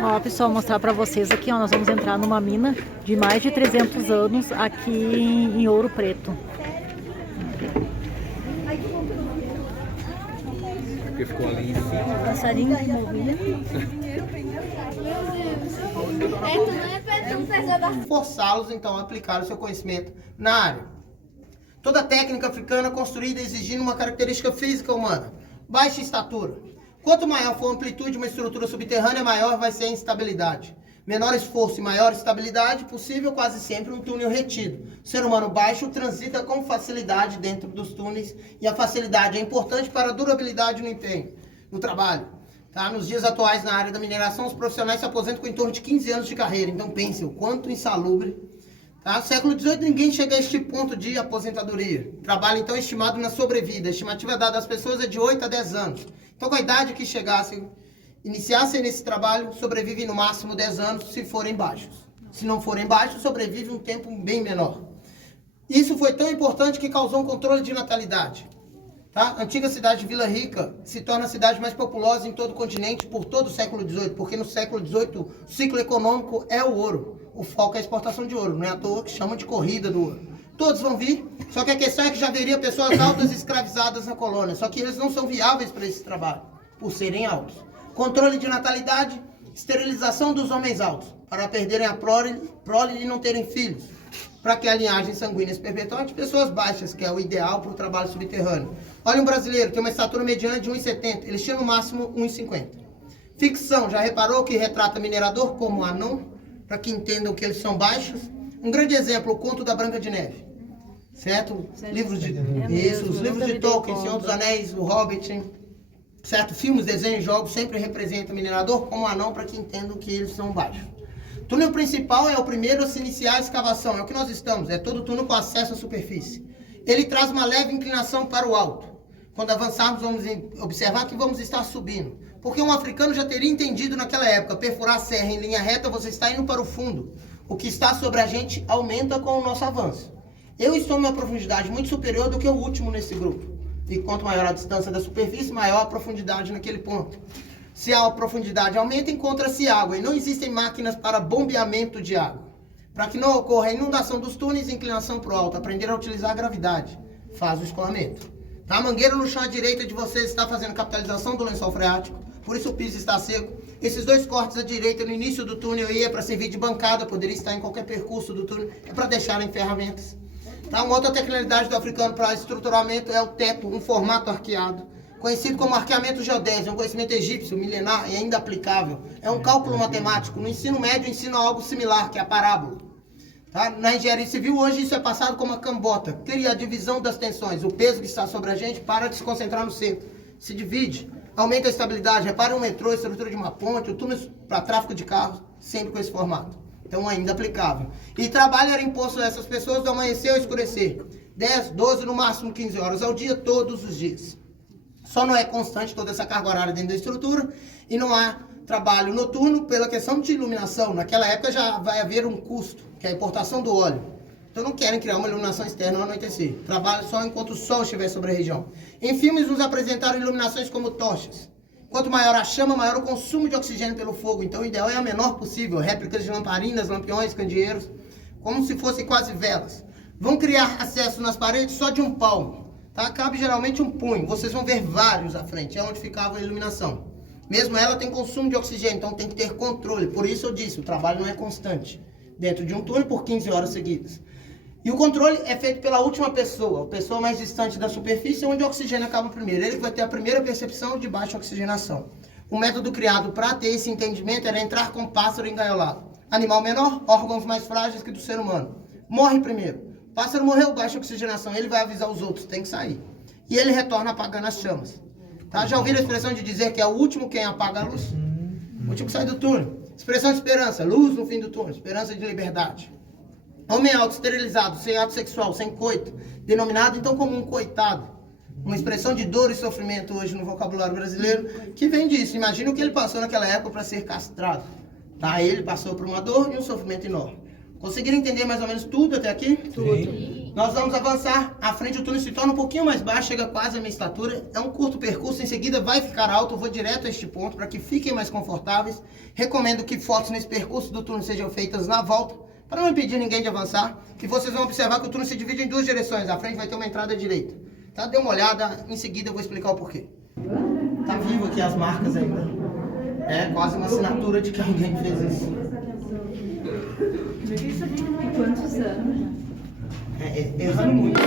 Ó, pessoal, mostrar para vocês aqui, ó, nós vamos entrar numa mina de mais de 300 anos aqui em Ouro Preto. Porque ficou ali em cima. Passarinho de movimento. Forçá-los, então, a aplicar o seu conhecimento na área. Toda técnica africana construída exigindo uma característica física humana, baixa estatura. Quanto maior for a amplitude de uma estrutura subterrânea, maior vai ser a instabilidade. Menor esforço e maior estabilidade possível, quase sempre um túnel retido. O ser humano baixo transita com facilidade dentro dos túneis e a facilidade é importante para a durabilidade no empenho, no trabalho. Tá? Nos dias atuais, na área da mineração, os profissionais se aposentam com em torno de 15 anos de carreira. Então pense o quanto insalubre. Tá? No século XVIII, ninguém chega a este ponto de aposentadoria. Trabalho, então, estimado na sobrevida. A estimativa dada às pessoas é de 8 a 10 anos. Então, com a idade que chegassem, iniciassem nesse trabalho, sobrevivem no máximo 10 anos, se forem baixos. Se não forem baixos, sobrevive um tempo bem menor. Isso foi tão importante que causou um controle de natalidade. Tá? A antiga cidade de Vila Rica se torna a cidade mais populosa em todo o continente por todo o século XVIII, porque no século XVIII o ciclo econômico é o ouro. O foco é a exportação de ouro, não é à toa que chamam de corrida do ouro. Todos vão vir, só que a questão é que já haveria pessoas altas escravizadas na colônia, só que eles não são viáveis para esse trabalho, por serem altos. Controle de natalidade, esterilização dos homens altos, para perderem a prole e não terem filhos, para que a linhagem sanguínea se perpetue de pessoas baixas, que é o ideal para o trabalho subterrâneo. Olha um brasileiro, tem uma estatura mediana de 1,70, eles tinham no máximo 1,50. Ficção, já reparou que retrata minerador como anão, para que entendam que eles são baixos? Um grande exemplo, o Conto da Branca de Neve, certo? Livros de... Isso, os livros de Tolkien, Senhor dos Anéis, o Hobbit, certo? Filmes, desenhos, jogos sempre representam minerador como anão, para que entendam que eles são baixos. Túnel principal é o primeiro a se iniciar a escavação, é o que nós estamos, é todo túnel com acesso à superfície. Ele traz uma leve inclinação para o alto. Quando avançarmos, vamos observar que vamos estar subindo. Porque um africano já teria entendido naquela época, perfurar a serra em linha reta, você está indo para o fundo. O que está sobre a gente aumenta com o nosso avanço. Eu estou em uma profundidade muito superior do que o último nesse grupo. E quanto maior a distância da superfície, maior a profundidade naquele ponto. Se a profundidade aumenta, encontra-se água. E não existem máquinas para bombeamento de água. Para que não ocorra a inundação dos túneis e inclinação para o alto, aprender a utilizar a gravidade faz o escoamento. Tá? A mangueira no chão à direita de vocês está fazendo capitalização do lençol freático, por isso o piso está seco. Esses dois cortes à direita no início do túnel aí é para servir de bancada, poderia estar em qualquer percurso do túnel, é para deixarem ferramentas. Tá? Uma outra tecnicalidade do africano para estruturamento é o teto, um formato arqueado, conhecido como arqueamento geodésio, é um conhecimento egípcio, milenar e ainda aplicável. É um cálculo matemático. No ensino médio ensina algo similar, que é a parábola. Tá? Na engenharia civil, hoje isso é passado como a cambota. Cria a divisão das tensões. O peso que está sobre a gente para de se concentrar no centro. Se divide, aumenta a estabilidade. Repara um metrô, a estrutura de uma ponte, o túnel para tráfego de carros, sempre com esse formato. Então, ainda aplicável. E trabalho era imposto a essas pessoas do amanhecer ao escurecer. 10, 12, no máximo 15 horas ao dia, todos os dias. Só não é constante toda essa carga horária dentro da estrutura e não há trabalho noturno pela questão de iluminação. Naquela época já vai haver um custo, que é a importação do óleo. Então não querem criar uma iluminação externa ao anoitecer. Trabalho só enquanto o sol estiver sobre a região. Em filmes nos apresentaram iluminações como tochas. Quanto maior a chama, maior o consumo de oxigênio pelo fogo. Então o ideal é a menor possível. Réplicas de lamparinas, lampiões, candeeiros, como se fossem quase velas. Vão criar acesso nas paredes só de um palmo. Tá? Cabe geralmente um punho. Vocês vão ver vários à frente. É onde ficava a iluminação. Mesmo ela tem consumo de oxigênio, então tem que ter controle. Por isso eu disse, o trabalho não é constante. Dentro de um túnel por 15 horas seguidas. E o controle é feito pela última pessoa, a pessoa mais distante da superfície, onde o oxigênio acaba primeiro. Ele vai ter a primeira percepção de baixa oxigenação. O método criado para ter esse entendimento era entrar com pássaro engaiolado. Animal menor, órgãos mais frágeis que do ser humano. Morre primeiro. Pássaro morreu, baixa oxigenação, ele vai avisar os outros, tem que sair. E ele retorna apagando as chamas. Tá? Já ouviram a expressão de dizer que é o último quem apaga a luz? O último que sai do túnel. Expressão de esperança, luz no fim do túnel, esperança de liberdade. Homem alto, esterilizado, sem ato sexual, sem coito, denominado então como um coitado. Uma expressão de dor e sofrimento hoje no vocabulário brasileiro, que vem disso. Imagina o que ele passou naquela época para ser castrado. Tá? Ele passou por uma dor e um sofrimento enorme. Conseguiram entender mais ou menos tudo até aqui? Tudo. Nós vamos avançar. À frente o túnel se torna um pouquinho mais baixo, chega quase à minha estatura. É um curto percurso, em seguida vai ficar alto. Eu vou direto a este ponto para que fiquem mais confortáveis. Recomendo que fotos nesse percurso do túnel sejam feitas na volta, para não impedir ninguém de avançar. E vocês vão observar que o túnel se divide em duas direções. À frente vai ter uma entrada à direita. Tá? Dê uma olhada, em seguida eu vou explicar o porquê. Tá vivo aqui as marcas ainda. É quase uma assinatura de que alguém fez isso. E quantos anos? Errando muito.